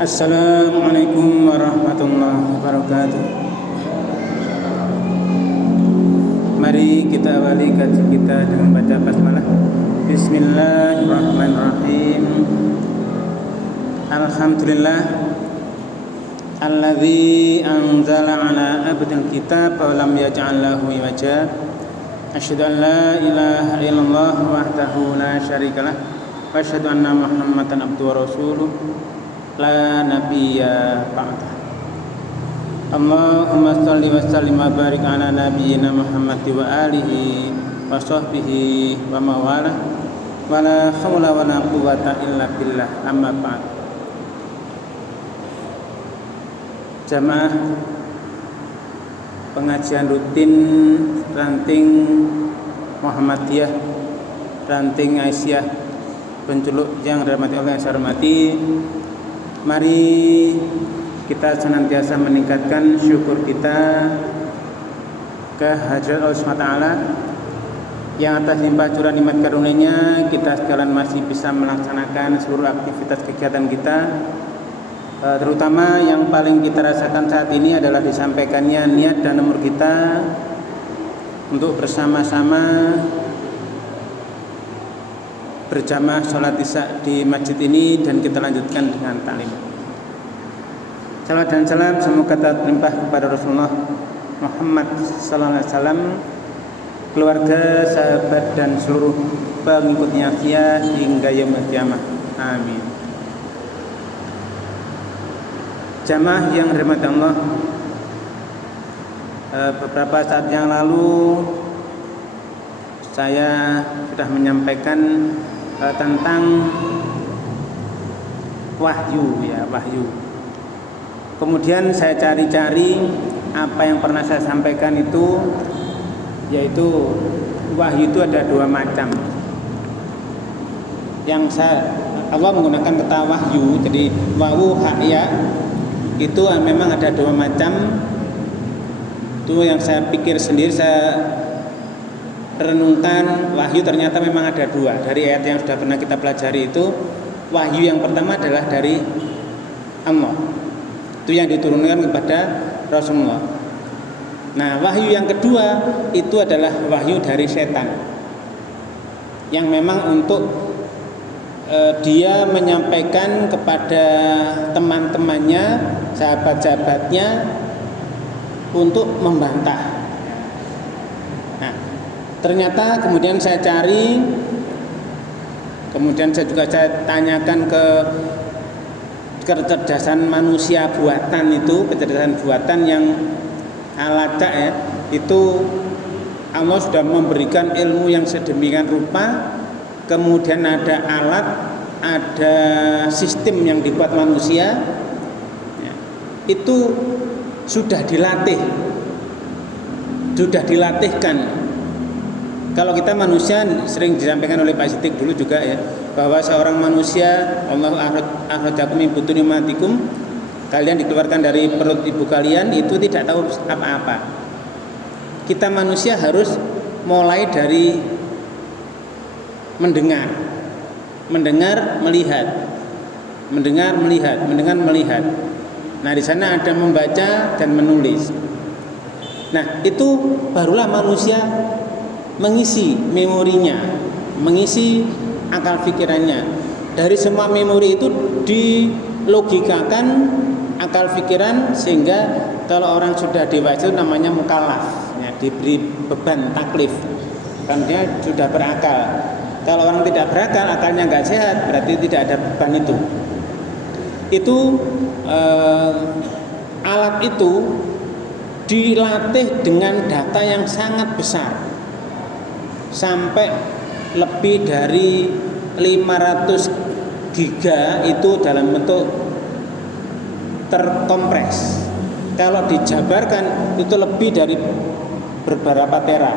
Assalamualaikum warahmatullahi wabarakatuh. Mari kita awali kaji kita dengan baca basmalah. Bismillahirrahmanirrahim. Alhamdulillah alladzi anzala ala abdil kitab wa lam yaj'al lahu iwaja. Asyhadu an la ilaha illallah wahdahu la syarikalah wa asyhadu anna Muhammadan abduhu wa rasuluh la nabiyya ba'dah. Allahumma shalli wa sallim wa barik ala nabiyyina Muhammad wa alihi wa sahbihi wa mawala wa la hawla wa la quwwata illa billah, amma ba'd. Jamaah pengajian rutin ranting Muhammadiyah, ranting Aisyah penculuk yang dirahmati Allah, yang saya hormati. Mari kita senantiasa meningkatkan syukur kita kehadirat Allah SWT yang atas limpah curah nikmat karunia-Nya kita sekalian masih bisa melaksanakan seluruh aktivitas kegiatan kita, terutama yang paling kita rasakan saat ini adalah disampaikannya niat dan umur kita untuk bersama-sama berjamaah sholat isya di masjid ini, dan kita lanjutkan dengan taklim. Salawat dan salam semoga terlimpah kepada Rasulullah Muhammad sallallahu alaihi wasallam, keluarga, sahabat dan seluruh pengikutnya hingga yaumul qiyamah. Amin. Jamaah yang dirahmati Allah, beberapa saat yang lalu saya sudah menyampaikan tentang wahyu. Kemudian saya cari-cari apa yang pernah saya sampaikan itu, yaitu wahyu itu ada dua macam. Allah menggunakan kata wahyu, jadi wawu hakya itu memang ada dua macam. Itu yang saya pikir sendiri, saya renungkan, wahyu ternyata memang ada dua. Dari ayat yang sudah pernah kita pelajari itu, wahyu yang pertama adalah dari Allah, itu yang diturunkan kepada Rasulullah. Nah, wahyu yang kedua itu adalah wahyu dari setan, yang memang untuk dia menyampaikan kepada teman-temannya, sahabat-sahabatnya untuk membantah. Nah, ternyata kemudian saya cari, kemudian saya tanyakan ke kecerdasan manusia buatan itu, kecerdasan buatan yang alacak ya, itu Allah sudah memberikan ilmu yang sedemikian rupa, kemudian ada alat, ada sistem yang dibuat manusia ya, itu sudah dilatihkan. Kalau kita manusia, sering disampaikan oleh Pak Siddiq dulu juga ya, bahwa seorang manusia, Allah akhrajakum min butuni ummatikum, kalian dikeluarkan dari perut ibu kalian, itu tidak tahu apa-apa. Kita manusia harus mulai dari mendengar, melihat. Nah, di sana ada membaca dan menulis. Nah, itu barulah manusia mengisi memorinya, mengisi akal pikirannya. Dari semua memori itu dilogikakan akal pikiran, sehingga kalau orang sudah dewasa namanya mukallaf ya, diberi beban taklif, kan dia sudah berakal. Kalau orang tidak berakal, akalnya nggak sehat, berarti tidak ada beban itu. Alat itu dilatih dengan data yang sangat besar, sampai lebih dari 500 giga itu dalam bentuk terkompres. Kalau dijabarkan itu lebih dari beberapa tera.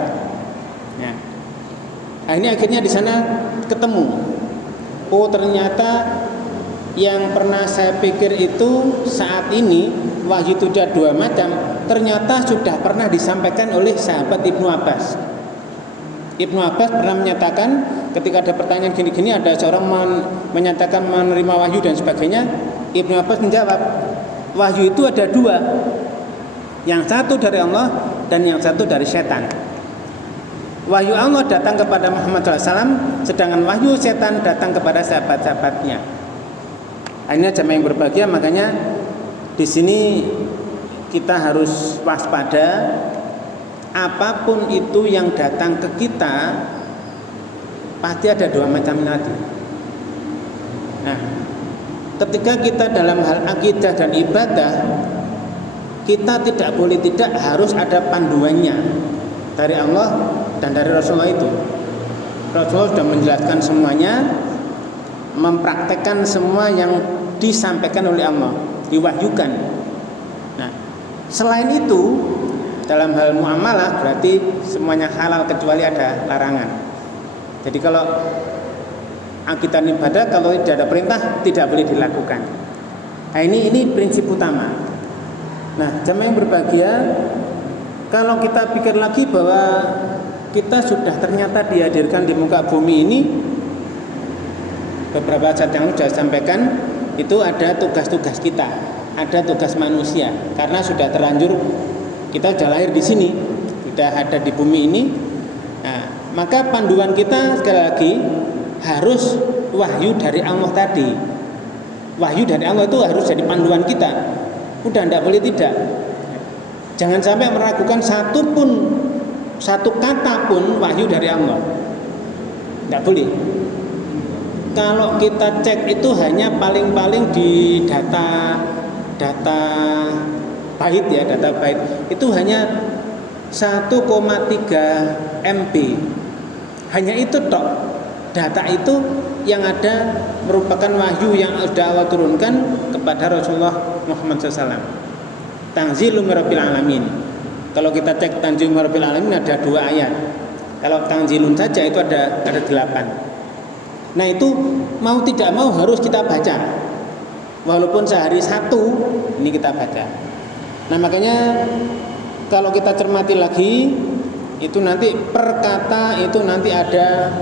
Ya. Nah, ini akhirnya di sana ketemu. Oh, ternyata yang pernah saya pikir itu saat ini wahyu itu ada dua macam, ternyata sudah pernah disampaikan oleh sahabat Ibnu Abbas. Ibnu Abbas pernah menyatakan ketika ada pertanyaan gini-gini, ada seorang menyatakan menerima wahyu dan sebagainya, Ibnu Abbas menjawab, wahyu itu ada dua, yang satu dari Allah dan yang satu dari setan. Wahyu Allah datang kepada Muhammad SAW, sedangkan wahyu setan datang kepada sahabat-sahabatnya. Akhirnya jamaah yang berbahagia, makanya di sini kita harus waspada. Apapun itu yang datang ke kita pasti ada dua macam tadi. Nah, ketika kita dalam hal akidah dan ibadah, kita tidak boleh tidak harus ada panduannya dari Allah dan dari Rasulullah itu. Rasulullah sudah menjelaskan semuanya, mempraktekkan semua yang disampaikan oleh Allah, diwahyukan. Nah, selain itu dalam hal muamalah berarti semuanya halal kecuali ada larangan. Jadi kalau akidah ibadah, kalau tidak ada perintah tidak boleh dilakukan. Nah, ini prinsip utama. Nah, jamaah yang berbahagia, kalau kita pikir lagi bahwa kita sudah ternyata dihadirkan di muka bumi ini, beberapa saat yang sudah sampaikan itu ada tugas-tugas kita, ada tugas manusia, karena sudah terlanjur kita sudah lahir di sini, sudah ada di bumi ini. Nah, maka panduan kita sekali lagi harus wahyu dari Allah tadi. Wahyu dari Allah itu harus jadi panduan kita. Udah tidak boleh tidak. Jangan sampai meragukan satu kata pun wahyu dari Allah. Tidak boleh. Kalau kita cek itu hanya paling-paling di data bait ya, data bait itu hanya 1,3 MB. Hanya itu tok. Data itu yang ada merupakan wahyu yang sudah Allah turunkan kepada Rasulullah Muhammad SAW. Tanzilum Rabbil Alamin. Kalau kita cek Tanzilum Rabbil Alamin ada 2 ayat. Kalau Tanzilun saja itu ada 8. Nah, itu mau tidak mau harus kita baca. Walaupun sehari 1 ini kita baca. Nah, makanya kalau kita cermati lagi itu nanti per kata itu nanti ada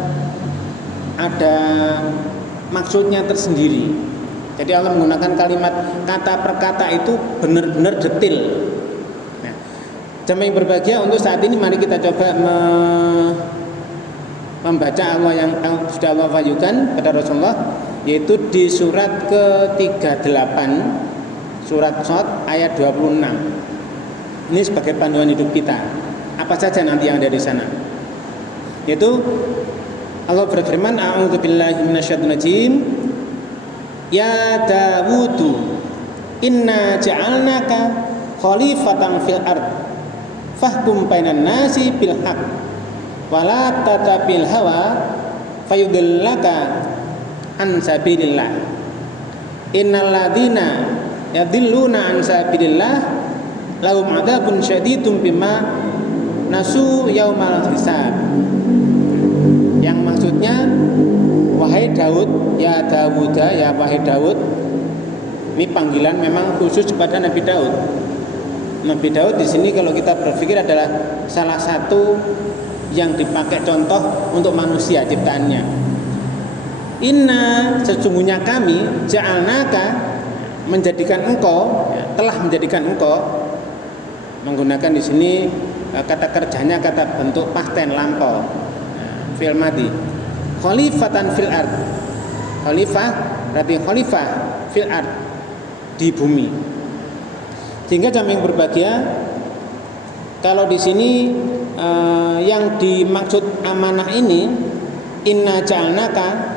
maksudnya tersendiri. Jadi Allah menggunakan kalimat kata per kata itu benar-benar detail. Nah, jamaah yang berbahagia, untuk saat ini mari kita coba membaca Allah yang sudah Allah wahyukan pada Rasulullah, yaitu di surat ke-38 surat Shad ayat 26. Ini sebagai panduan hidup kita. Apa saja nanti yang ada di sana. Yaitu Allah berfirman, a'udzubillahi minasyaitonir rajim. Ya Dawudu, inna ja'alnaka khalifatan fil ard. Fahkum bainan nasi bil haqq. Wa la tatabil hawa fayudillaka an sabilillah. Innal ladzina yadilluna an sabilillah lahum adzabun syadidun bima nasu yaumal hisab. Yang maksudnya, wahai Daud, ya Dawuda, ya wahai Daud. Ini panggilan memang khusus kepada Nabi Daud. Nabi Daud di sini kalau kita berpikir adalah salah satu yang dipakai contoh untuk manusia ciptaannya. Inna, sesungguhnya kami, ja'alnaka, menjadikan engkau, ya, telah menjadikan engkau, menggunakan di sini kata kerjanya kata bentuk pasten lampau, fi'il madhi, khalifatan fil ard. Khalifah berarti khalifah fil ard, di bumi. Sehingga jamaah yang berbahagia, kalau di sini yang dimaksud amanah ini, inna ja'alnaka,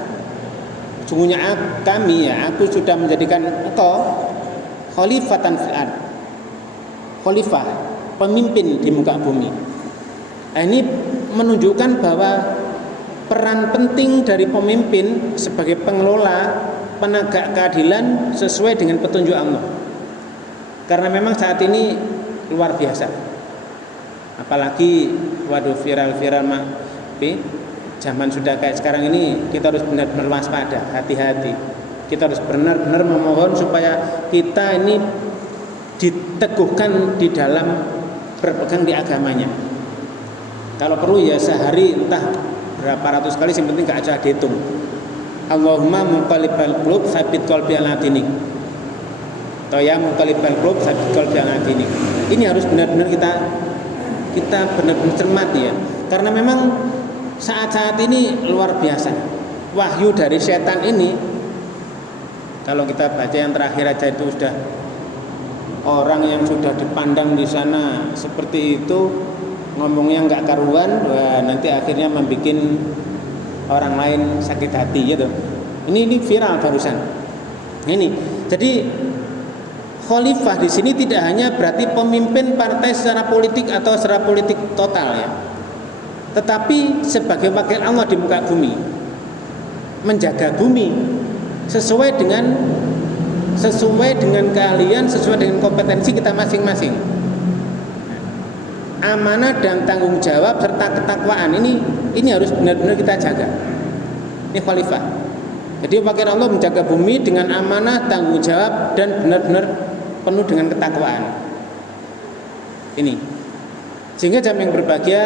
sungguhnya kami, ya aku sudah menjadikan engkau khalifatan fil ard, khalifah, pemimpin di muka bumi. Nah, ini menunjukkan bahwa peran penting dari pemimpin sebagai pengelola, penegak keadilan sesuai dengan petunjuk Allah. Karena memang saat ini luar biasa. Apalagi viral zaman sudah kayak sekarang ini, kita harus benar-benar waspada, hati-hati. Kita harus benar-benar memohon supaya kita ini diteguhkan di dalam berpegang di agamanya. Kalau perlu ya sehari entah berapa ratus kali, yang penting gak usah dihitung. Allahumma muqallibal qulub tsabbit qalbi ala dinik. Atau ya muqallibal qulub tsabbit qalbi ala dinik. Ini harus benar-benar kita benar-benar cermati ya. Karena memang saat-saat ini luar biasa. Wahyu dari setan ini, kalau kita baca yang terakhir aja itu sudah orang yang sudah dipandang di sana seperti itu ngomongnya nggak karuan, wah nanti akhirnya membuat orang lain sakit hati gitu. Ini viral barusan. Ini jadi khalifah di sini tidak hanya berarti pemimpin partai secara politik atau secara politik total ya, tetapi sebagai wakil Allah di muka bumi, menjaga bumi sesuai dengan keahlian, sesuai dengan kompetensi kita masing-masing. Amanah dan tanggung jawab serta ketakwaan ini harus benar-benar kita jaga. Ini khalifah. Jadi wakil Allah menjaga bumi dengan amanah, tanggung jawab dan benar-benar penuh dengan ketakwaan. Ini. Sehingga jamaah yang berbahagia,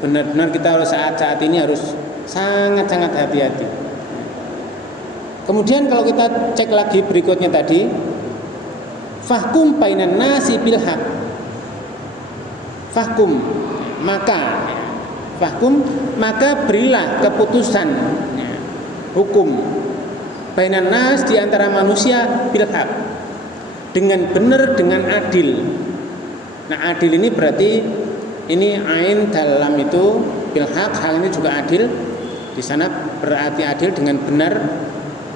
benar-benar kita harus saat-saat ini harus sangat-sangat hati-hati. Kemudian kalau kita cek lagi berikutnya tadi, fahkum bainan nasi bil haq. Maka berilah keputusan hukum bainan nas di antara manusia bil haq, dengan benar, dengan adil. Nah, adil ini berarti ini ain dalam itu bil haq, hal ini juga adil. Di sana berarti adil dengan benar.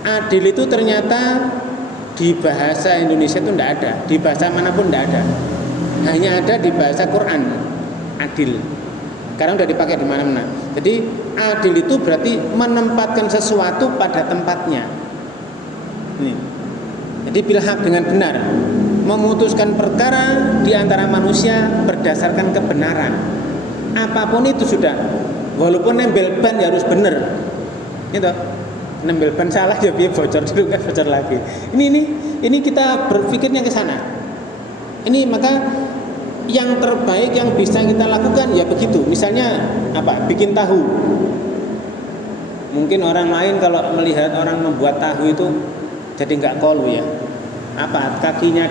Adil itu ternyata di bahasa Indonesia itu tidak ada, di bahasa manapun tidak ada, hanya ada di bahasa Quran. Adil sekarang sudah dipakai di mana-mana. Jadi adil itu berarti menempatkan sesuatu pada tempatnya. Ini. Jadi bilhaq dengan benar, memutuskan perkara di antara manusia berdasarkan kebenaran. Apapun itu sudah, walaupun nempel ban ya harus benar. Gitu. Nempel ban salah ya biar bocor dulu kan bocor lagi. Ini kita berpikirnya ke sana. Ini maka yang terbaik yang bisa kita lakukan ya begitu. Misalnya apa? Bikin tahu. Mungkin orang lain kalau melihat orang membuat tahu itu jadi nggak kolu ya. Apa? Kakinya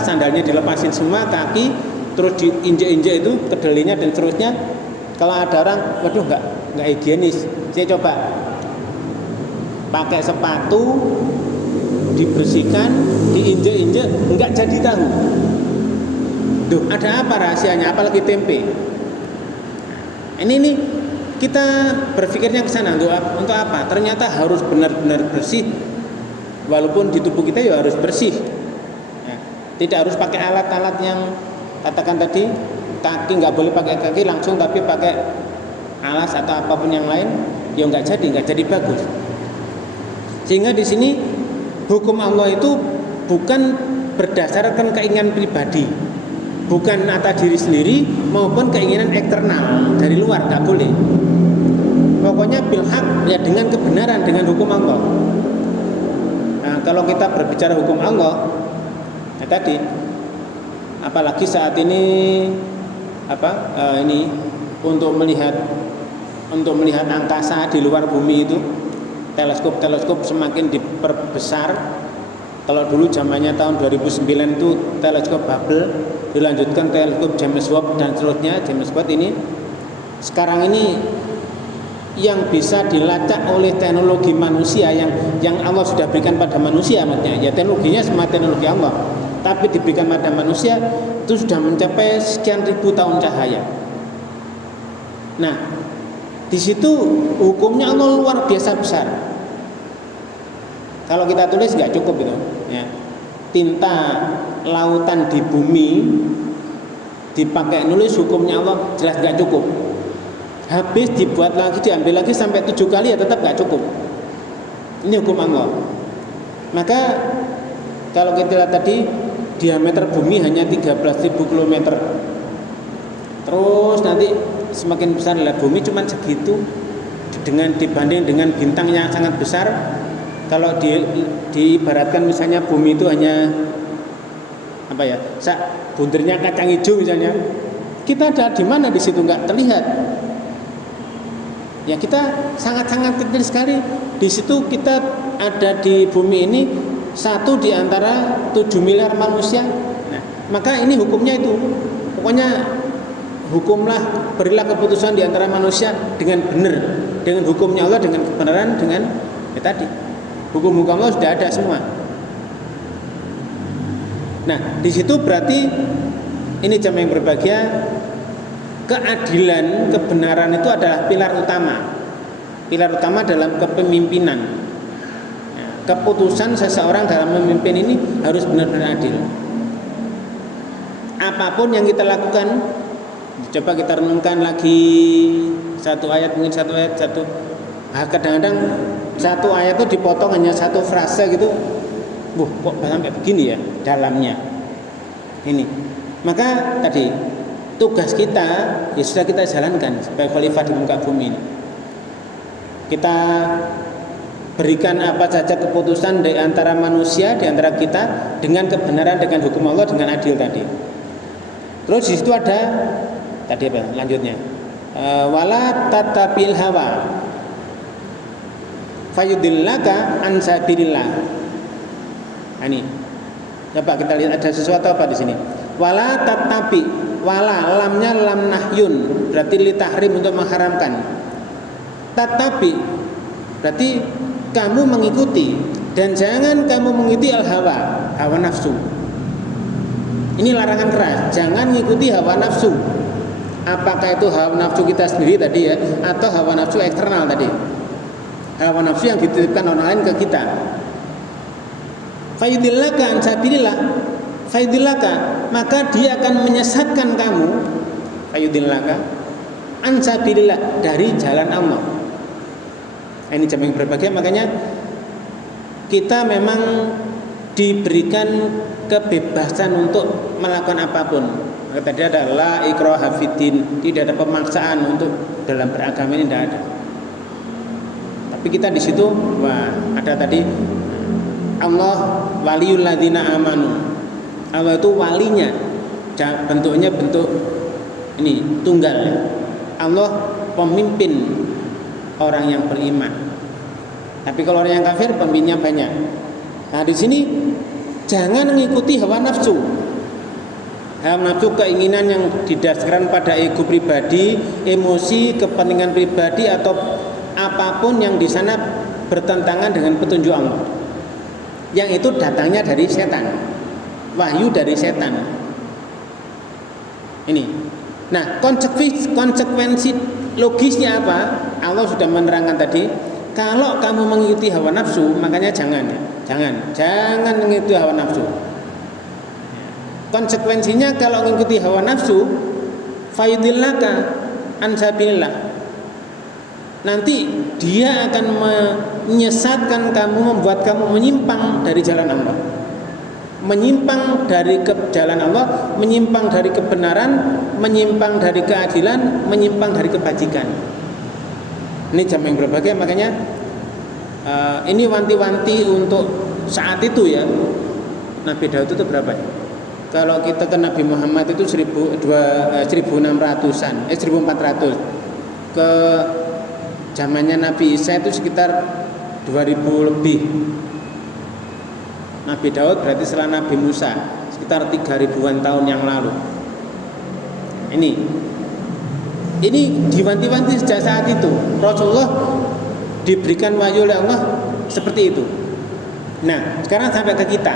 sandalnya dilepasin semua kaki, terus diinjek-injek itu kedelinya dan seterusnya. Kalau ada orang, waduh nggak higienis. Saya coba pakai sepatu, dibersihkan, diinjek-injek, enggak jadi tahu. Duh, ada apa rahasianya? Apalagi tempe. Ini kita berpikirnya ke sana untuk apa? Ternyata harus benar-benar bersih. Walaupun di tubuh kita ya harus bersih. Ya, tidak harus pakai alat-alat yang katakan tadi, kaki nggak boleh pakai kaki langsung, tapi pakai alas atau apapun yang lain, ya nggak jadi bagus. Sehingga di sini hukum Allah itu bukan berdasarkan keinginan pribadi, bukan atas diri sendiri maupun keinginan eksternal dari luar, tak boleh. Pokoknya bilhaq ya dengan kebenaran, dengan hukum Allah. Nah, kalau kita berbicara hukum Allah, ya tadi, apalagi saat ini ini untuk melihat angkasa di luar bumi itu. Teleskop semakin diperbesar. Kalau dulu zamannya tahun 2009 itu teleskop Hubble, dilanjutkan teleskop James Webb dan seterusnya. James Webb ini sekarang ini yang bisa dilacak oleh teknologi manusia yang Allah sudah berikan pada manusia, maksudnya ya teknologinya sama teknologi Allah, tapi diberikan pada manusia itu sudah mencapai sekian ribu tahun cahaya. Nah, di situ hukumnya Allah luar biasa besar. Kalau kita tulis nggak cukup itu. Ya. Tinta lautan di bumi dipakai nulis hukumnya Allah jelas nggak cukup. Habis dibuat lagi, diambil lagi sampai 7 kali ya tetap nggak cukup. Ini hukum Allah. Maka kalau kita lihat tadi diameter bumi hanya 13.000 km. Terus nanti semakin besar lah bumi cuma segitu dibanding dengan bintang yang sangat besar. Kalau diibaratkan misalnya bumi itu hanya buntirnya kacang hijau misalnya, kita ada di mana di situ nggak terlihat. Ya kita sangat-sangat kecil sekali. Di situ kita ada di bumi ini satu di antara 7 miliar manusia. Nah, maka ini hukumnya itu. Pokoknya hukumlah, berilah keputusan di antara manusia dengan benar, dengan hukumnya Allah, dengan kebenaran, dengan tadi hukum-hukum Allah sudah ada semua. Nah, di situ berarti ini jamaah yang berbahagia, keadilan, kebenaran itu adalah pilar utama dalam kepemimpinan. Keputusan seseorang dalam memimpin ini harus benar-benar adil. Apapun yang kita lakukan, coba kita renungkan lagi satu ayat, kadang-kadang satu ayat itu dipotong hanya satu frase gitu. Kok sampai begini ya dalamnya. Ini. Maka tadi tugas kita ya sudah kita jalankan sebagai khalifah di muka bumi ini. Kita berikan apa saja keputusan di antara manusia, di antara kita dengan kebenaran, dengan hukum Allah, dengan adil tadi. Terus di situ ada tadi apa? Lanjutnya. Wala tatabil hawa fayudillaka an sabilillah. Ini. Coba kita lihat ada sesuatu apa di sini. Wala tatabi, wala lamnya lam nahyun, berarti li tahrim, untuk mengharamkan. Tatabi berarti kamu mengikuti, dan jangan kamu mengikuti hawa nafsu. Ini larangan keras, jangan mengikuti hawa nafsu. Apakah itu hawa nafsu kita sendiri tadi ya, atau hawa nafsu eksternal tadi? Hawa nafsu yang dititipkan orang lain ke kita. Fayudillaka an sabilillah, fayudillaka, maka dia akan menyesatkan kamu. Fayudillaka an sabilillah, dari jalan Allah. Ini jamaah yang berbahagia, makanya kita memang diberikan kebebasan untuk melakukan apapun. Tadi ada la ikraha fiddin, tidak ada pemaksaan untuk dalam beragama, ini tidak ada. Tapi kita di situ ada tadi Allah waliyul ladzina amanu. Allah itu walinya, bentuknya bentuk ini tunggal. Allah pemimpin orang yang beriman. Tapi kalau orang yang kafir pemimpinnya banyak. Nah, di sini jangan mengikuti hawa nafsu. Hawa nafsu, keinginan yang didasarkan pada ego pribadi, emosi, kepentingan pribadi, atau apapun yang di sana bertentangan dengan petunjuk Allah. Yang itu datangnya dari setan. Wahyu dari setan. Ini. Nah, konsekuensi logisnya apa? Allah sudah menerangkan tadi. Kalau kamu mengikuti hawa nafsu, makanya jangan mengikuti hawa nafsu. Konsekuensinya kalau mengikuti hawa nafsu, fayudillaka an sabilillah. Nanti dia akan menyesatkan kamu, membuat kamu menyimpang dari jalan Allah. Menyimpang dari jalan Allah, menyimpang dari kebenaran, menyimpang dari keadilan, menyimpang dari kebajikan. Ini jamaah yang berbahagia, makanya ini wanti-wanti untuk saat itu ya. Nabi Daud itu berapa? Kalau kita ke Nabi Muhammad itu 1600-an, 1400. Ke zamannya Nabi Isa itu sekitar 2000 lebih. Nabi Daud berarti setelah Nabi Musa, sekitar 3000-an tahun yang lalu. Ini diwanti-wanti sejak saat itu. Rasulullah diberikan wahyu oleh Allah seperti itu. Nah, sekarang sampai ke kita.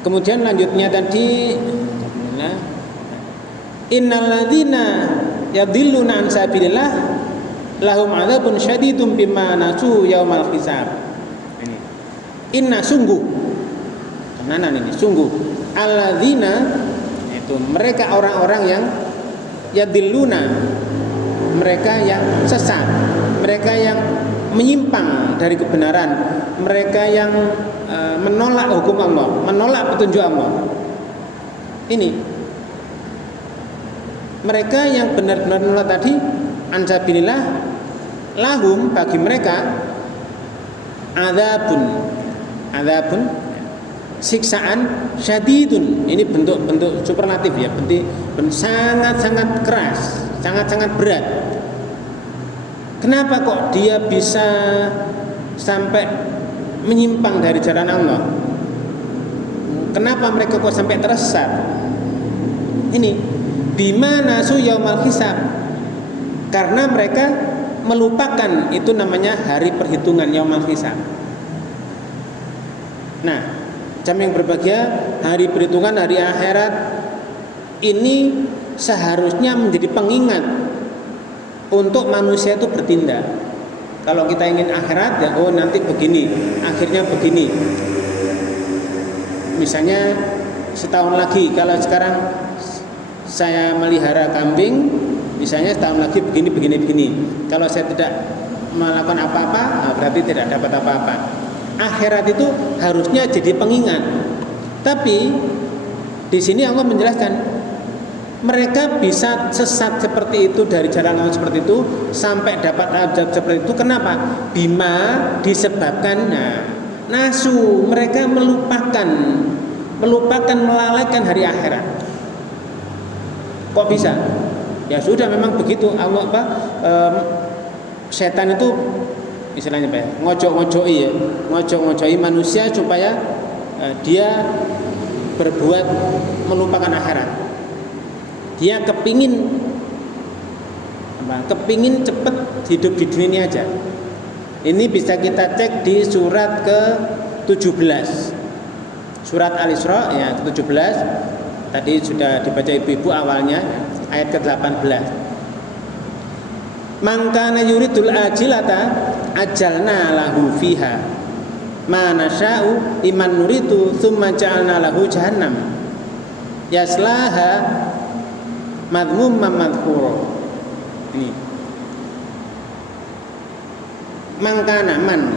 Kemudian lanjutnya tadi, innalladzina yadhilluna an sabilillah lahum adzabun syadidun bima nasu yaumal hisab. Ini. Inna sungguh. Tenanan ini, sungguh. Alladzina, itu mereka orang-orang yang yadilluna, mereka yang sesat, mereka yang menyimpang dari kebenaran, mereka yang menolak hukum Allah, menolak petunjuk Allah. Ini mereka yang benar-benar menolak tadi, ansabilillah, lahum, bagi mereka adzabun siksaan syadidun. Ini bentuk superlatif ya, bentuk sangat-sangat keras, sangat-sangat berat. Kenapa kok dia bisa sampai menyimpang dari jalan Allah? Kenapa mereka kok sampai tersesat? Ini bimana su yaumal hisab, karena mereka melupakan itu namanya hari perhitungan yaumal hisab. Nah, jam yang berbahagia, hari perhitungan, hari akhirat ini seharusnya menjadi pengingat untuk manusia itu bertindak. Kalau kita ingin akhirat, ya nanti begini, akhirnya begini. Misalnya setahun lagi, kalau sekarang saya melihara kambing, misalnya setahun lagi begini. Kalau saya tidak melakukan apa-apa, berarti tidak dapat apa-apa. Akhirat itu harusnya jadi pengingat. Tapi di sini Allah menjelaskan mereka bisa sesat seperti itu dari jalan Allah seperti itu sampai dapat azab seperti itu. Kenapa? Bima disebabkan nasu, mereka melupakan melalaikan hari akhirat. Kok bisa? Ya sudah, memang begitu. Allah setan itu istilahnya apa ya? Ngojok-ngojoki manusia supaya dia berbuat melupakan akhirat. Dia kepingin cepat hidup di dunia ini aja. Ini bisa kita cek di surat ke-17, surat Al-Isra ya, ke-17. Tadi sudah dibaca ibu-ibu awalnya, ayat ke-18. Man kana yuridul ajilata ajalna lahu fiha ma nasya'u iman nuridu tsumma ja'alna lahu jahannam yaslaha madhmumman madhkura. Ini mangkana, man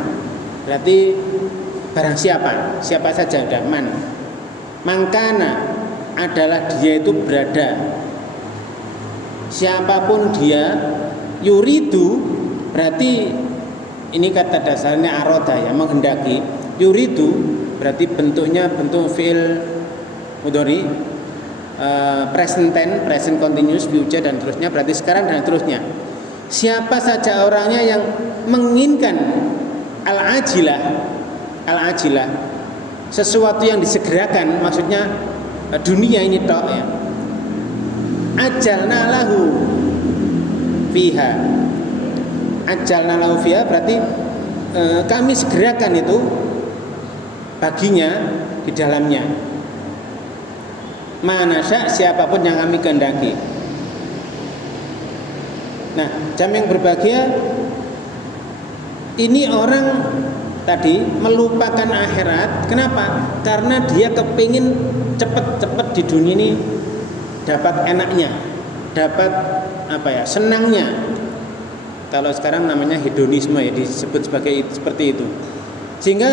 berarti barang siapa saja, ada man. Mangkana adalah dia itu berada, siapapun dia. Yuridu berarti ini kata dasarnya aroda ya, menghendaki. Yuridu berarti bentuknya bentuk fi'il mudhari, present tense, present continuous, future dan terusnya, berarti sekarang dan terusnya. Siapa saja orangnya yang menginginkan al-ajilah, sesuatu yang disegerakan, maksudnya dunia ini tok ya. Ajalna lahu fiha, ajalna lahu fiha berarti kami segerakan itu baginya di dalamnya. Manasya, siapapun yang kami kehendaki. Nah, jam yang berbahagia ini orang tadi melupakan akhirat. Kenapa? Karena dia kepingin cepat-cepat di dunia ini dapat enaknya, dapat senangnya. Kalau sekarang namanya hedonisme ya, disebut sebagai seperti itu. Sehingga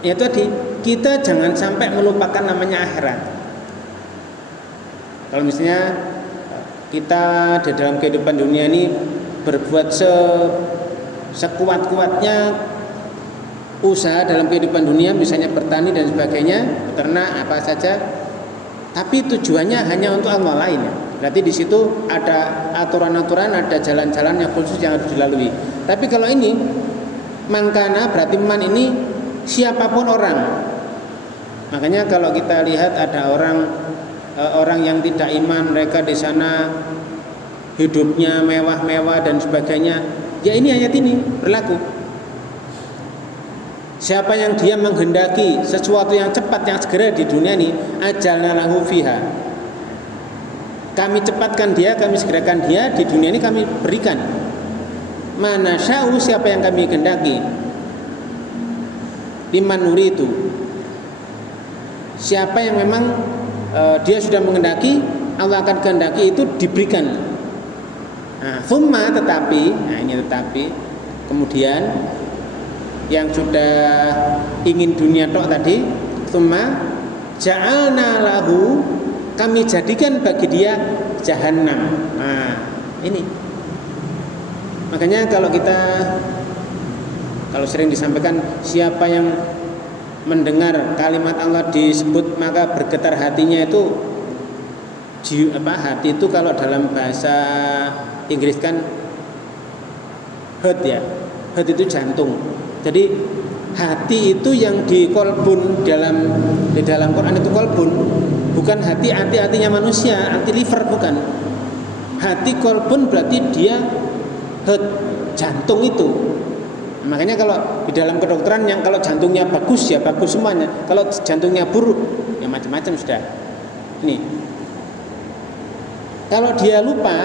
ya tadi, kita jangan sampai melupakan namanya akhirat. Kalau misalnya kita di dalam kehidupan dunia ini berbuat sekuat-kuatnya usaha dalam kehidupan dunia, misalnya bertani dan sebagainya, beternak apa saja, tapi tujuannya hanya untuk Allah lain. Berarti di situ ada aturan-aturan, ada jalan-jalan yang khusus yang harus dilalui. Tapi kalau ini mangkana berarti man ini siapapun orang. Makanya kalau kita lihat ada orang yang tidak iman, mereka di sana hidupnya mewah-mewah dan sebagainya. Ya ini ayat ini berlaku. Siapa yang dia menghendaki sesuatu yang cepat, yang segera di dunia ini, ajalna lahu fiha, kami cepatkan dia, kami segerakan dia di dunia ini, kami berikan. Mana sya'u, siapa yang kami kehendaki. Liman nuridu, siapa yang memang dia sudah menghendaki, Allah akan kehendaki itu diberikan. Nah, thumma, tetapi, nah ini tetapi, kemudian yang sudah ingin dunia tok tadi, thumma ja'alna lahu, kami jadikan bagi dia jahannam. Nah, ini. Makanya kalau sering disampaikan, siapa yang mendengar kalimat Allah disebut maka bergetar hatinya, itu Hati itu kalau dalam bahasa Inggris kan heart ya. Heart itu jantung. Jadi hati itu yang di kolbun di dalam Quran itu kolbun, bukan hatinya manusia, anti liver bukan. Hati kolbun berarti dia heart, jantung itu. Makanya kalau di dalam kedokteran yang kalau jantungnya bagus ya bagus semuanya, kalau jantungnya buruk ya macam-macam sudah. Ini kalau dia lupa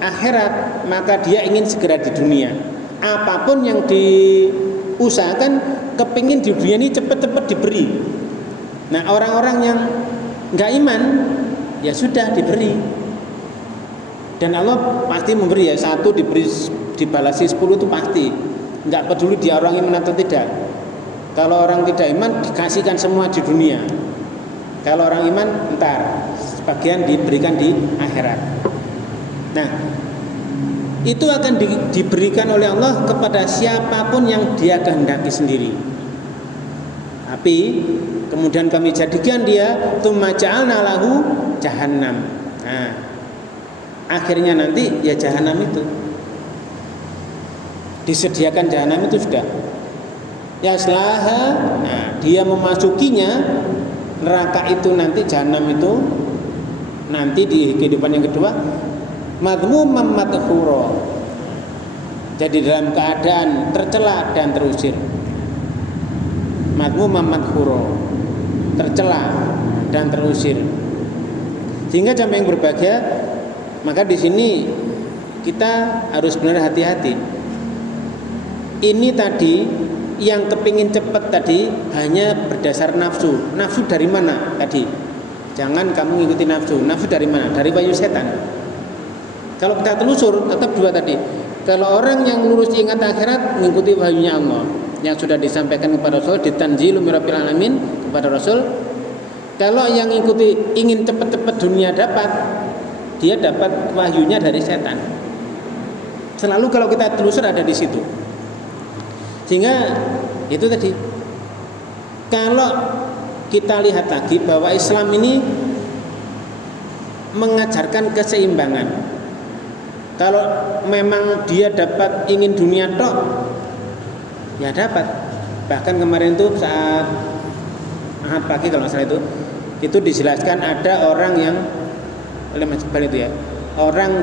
akhirat, maka dia ingin segera di dunia. Apapun yang diusahakan, kepingin di dunia ini cepat-cepat diberi. Nah, orang-orang yang nggak iman, ya sudah diberi. Dan Allah pasti memberi ya, 1 diberi dibalasi 10 itu pasti. Nggak peduli dia orang iman atau tidak. Kalau orang tidak iman dikasihkan semua di dunia. Kalau orang iman entar sebagian diberikan di akhirat. Nah, itu akan diberikan oleh Allah kepada siapapun yang dia kehendaki sendiri. Tapi kemudian kami jadikan dia tsumma ja'alna lahu jahannam. Nah, akhirnya nanti ya jahanam itu. Disediakan jahanam itu sudah. Ya selaha, nah dia memasukinya neraka itu nanti jahanam itu nanti di kehidupan yang kedua madhmuman madhura. Jadi dalam keadaan tercela dan terusir. Madhmuman madhura, tercela dan terusir. Sehingga jamaah yang berbahagia, maka di sini kita harus benar hati-hati. Ini tadi yang kepingin cepat tadi hanya berdasar nafsu. Nafsu dari mana tadi? Jangan kamu ngikuti nafsu. Nafsu dari mana? Dari wahyu setan. Kalau kita telusur tetap dua tadi. Kalau orang yang lurus ingat akhirat mengikuti wahyunya Allah yang sudah disampaikan kepada Rasul, ditanzilu mirabbil alamin kepada Rasul. Kalau yang ikuti ingin cepat-cepat dunia dapat, dia dapat wahyunya dari setan. Selalu kalau kita telusur ada di situ. Sehingga itu tadi. Kalau kita lihat lagi bahwa Islam ini mengajarkan keseimbangan. Kalau memang dia dapat ingin dunia tok, ya dapat. Bahkan kemarin itu saat Ahad pagi kalau salah itu dijelaskan ada orang yang oleh Mas Iqbal itu ya, orang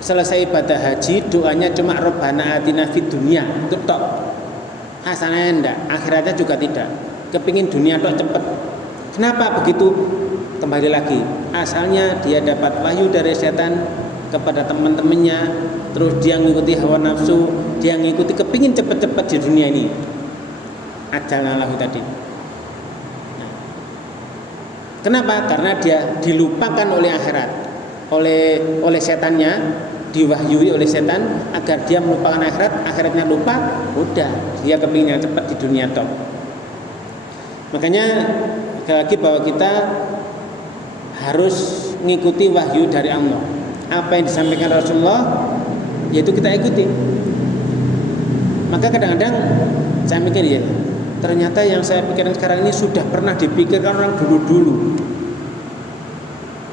selesai ibadah haji doanya cuma Rabbana atina fid dunya itu tok, hasanahnya enggak, akhiratnya juga tidak, kepingin dunia tok cepet. Kenapa begitu? Kembali lagi, asalnya dia dapat wahyu dari setan kepada teman-temannya, terus dia ngikuti hawa nafsu, dia ngikuti kepingin cepet-cepet di dunia ini, ajalallahu tadi. Kenapa? Karena dia dilupakan oleh akhirat, oleh setannya, diwahyui oleh setan agar dia melupakan akhirat, akhiratnya lupa, udah dia kepingin cepat di dunia top. Makanya sekali lagi bahwa kita harus mengikuti wahyu dari Allah. Apa yang disampaikan Rasulullah, yaitu kita ikuti. Maka kadang-kadang saya mikir ya, ternyata yang saya pikirkan sekarang ini sudah pernah dipikirkan orang dulu-dulu.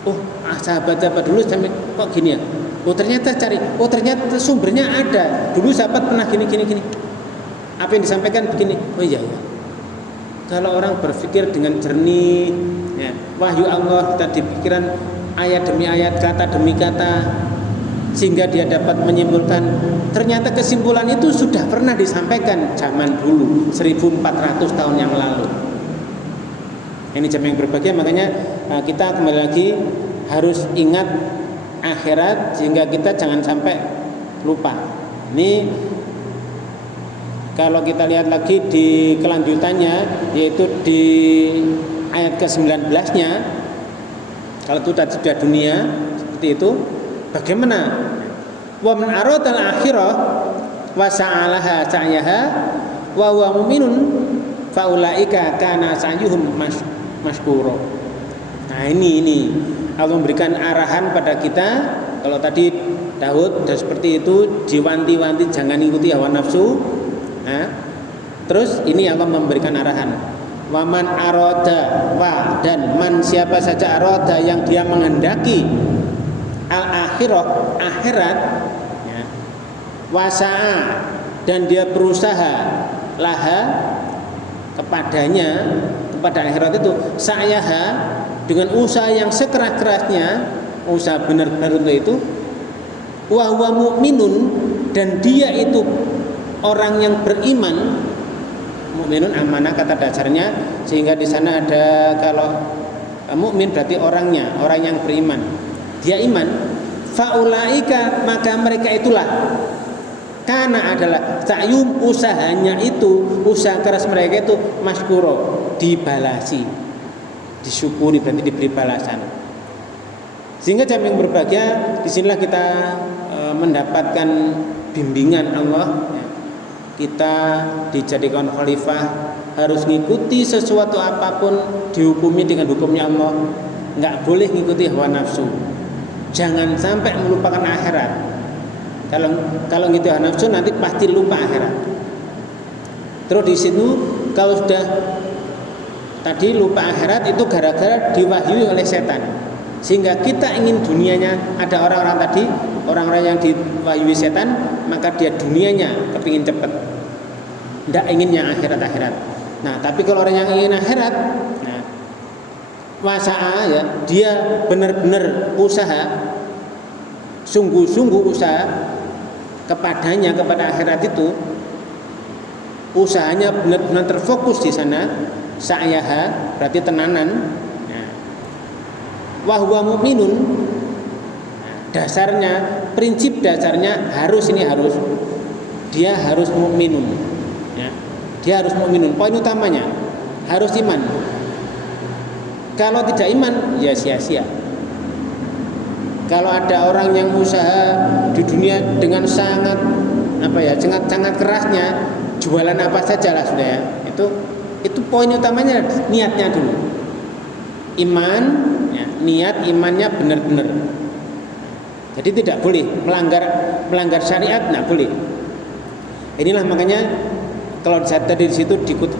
Oh, sahabat-sahabat dulu sampai kok gini ya. Oh ternyata ternyata sumbernya ada. Dulu sahabat pernah gini. Apa yang disampaikan begini. Oh iya. Kalau orang berpikir dengan jernih, ya, wahyu Allah kita dipikiran ayat demi ayat, kata demi kata, sehingga dia dapat menyimpulkan. Ternyata kesimpulan itu sudah pernah disampaikan zaman dulu 1400 tahun yang lalu. Ini jamaah yang berbahagia, makanya kita kembali lagi harus ingat akhirat sehingga kita jangan sampai lupa. Ini kalau kita lihat lagi di kelanjutannya, yaitu di ayat ke-19-nya, kalau itu tadi sudah dunia seperti itu, bagaimana? Wa man aradal akhirah wa sa'alaha sa'yaha wa huwa mu'minun fa ulaika kana sa'yuhum mashkura. Nah ini Allah memberikan arahan pada kita. Kalau tadi Daud sudah seperti itu, diwanti-wanti jangan ikuti hawa nafsu. Nah, terus ini Allah memberikan arahan. Waman aroda dan man siapa saja aroda yang dia menghendaki al-akhirah akhirat ya, wasa'a dan dia berusaha laha kepadanya kepada akhirat itu sa'yaha dengan usaha yang sekeras-kerasnya usaha benar-benar untuk itu wa huwa mu'minun dan dia itu orang yang beriman. Mukminun amanah kata dasarnya sehingga di sana ada kalau mukmin berarti orangnya, orang yang beriman. Dia iman. Faulaika maka mereka itulah karena adalah sa'yum usahanya itu usaha keras mereka itu maskuro dibalasi, disyukuri berarti diberi balasan. Sehingga jamaah yang berbahagia disinilah kita mendapatkan bimbingan Allah. Kita dijadikan khalifah harus ngikuti sesuatu apapun dihukumi dengan hukumnya Allah, nggak boleh ngikuti hawa nafsu, jangan sampai melupakan akhirat. Kalau gitu hawa nafsu nanti pasti lupa akhirat. Terus di situ kalau sudah tadi lupa akhirat itu gara-gara diwahyui oleh setan, sehingga kita ingin dunianya. Ada orang-orang tadi orang-orang yang diwahyui setan maka dia dunianya kepingin cepat, tidak ingin yang akhirat-akhirat. Nah tapi kalau orang yang ingin akhirat, nah, wasa'a ya dia benar-benar usaha, sungguh-sungguh usaha kepadanya kepada akhirat itu, usahanya benar-benar terfokus di sana. Sa'yaha berarti tenanan. Nah, wa huwa mu'minun. Dasarnya, prinsip dasarnya harus dia harus mukminun ya. Dia harus mukminun. Poin utamanya harus iman. Kalau tidak iman ya sia-sia. Kalau ada orang yang usaha di dunia dengan sangat kerasnya, jualan apa saja lah sudah ya. Itu poin utamanya niatnya dulu. Iman ya, niat imannya benar-benar. Jadi tidak boleh melanggar syariat, tidak boleh. Inilah makanya kalau tadi di situ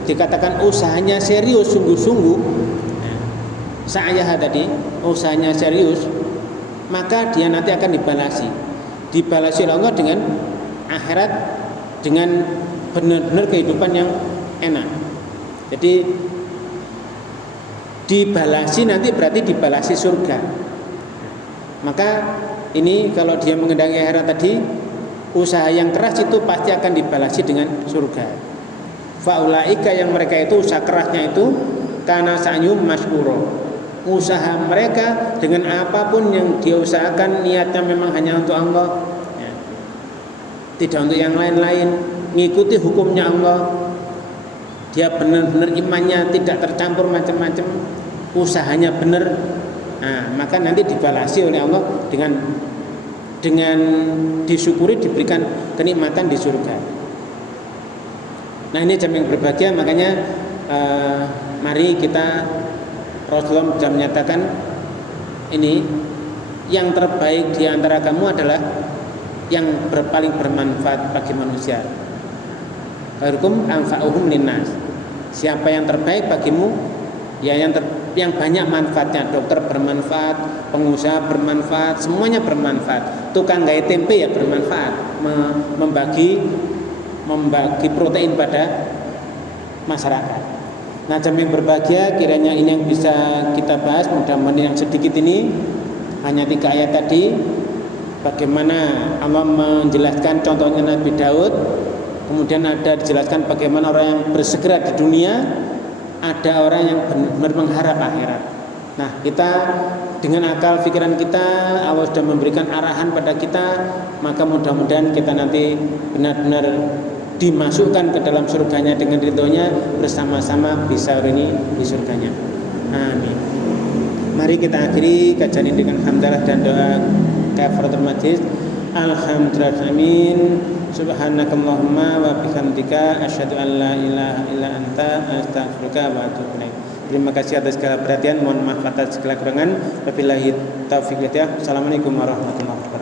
dikatakan usahanya serius, sungguh-sungguh, saya tadi usahanya serius, maka dia nanti akan dibalasi oleh Allah dengan akhirat, dengan benar-benar kehidupan yang enak. Jadi dibalasi nanti berarti dibalasi surga. Maka ini kalau dia mengendaki akhirat tadi, usaha yang keras itu pasti akan dibalasi dengan surga. Faulaika yang mereka itu usaha kerasnya itu karena sa'yum maskuro. Usaha mereka dengan apapun yang dia usahakan niatnya memang hanya untuk Allah ya. Tidak untuk yang lain-lain, ngikuti hukumnya Allah. Dia benar-benar imannya tidak tercampur macam-macam, usahanya benar. Nah, maka nanti dibalasi oleh Allah dengan disyukuri, diberikan kenikmatan di surga. Nah ini jamaah yang berbahagia, makanya mari kita, Rasulullah sudah menyatakan ini yang terbaik di antara kamu adalah yang paling bermanfaat bagi manusia. Khairukum anfa'uhum linnas. Siapa yang terbaik bagimu? Ya yang banyak manfaatnya. Dokter bermanfaat, pengusaha bermanfaat, semuanya bermanfaat. Tukang gaya tempe ya bermanfaat, membagi protein pada masyarakat. Nah, jamaah yang berbahagia, kiranya ini yang bisa kita bahas. Mudah-mudahan yang sedikit ini hanya 3 ayat tadi, bagaimana Allah menjelaskan contohnya Nabi Daud, kemudian ada dijelaskan bagaimana orang yang bersegera di dunia, ada orang yang benar-benar mengharap akhirat. Nah, kita dengan akal pikiran kita, Allah sudah memberikan arahan pada kita, maka mudah-mudahan kita nanti benar-benar dimasukkan ke dalam surganya dengan ridhonya, bersama-sama bisa ini di surganya. Amin. Mari kita akhiri kajian ini dengan hamdalah dan doa kafaratul majlis. Alhamdulillah, amin. Subhanakallahumma wa bihamdika asyhadu an la ilaha illa anta astaghfiruka wa atubu ilaik. Terima kasih atas segala perhatian, mohon maaf atas segala kekurangan. Wabillahi taufiq hidayah. Assalamualaikum warahmatullahi wabarakatuh.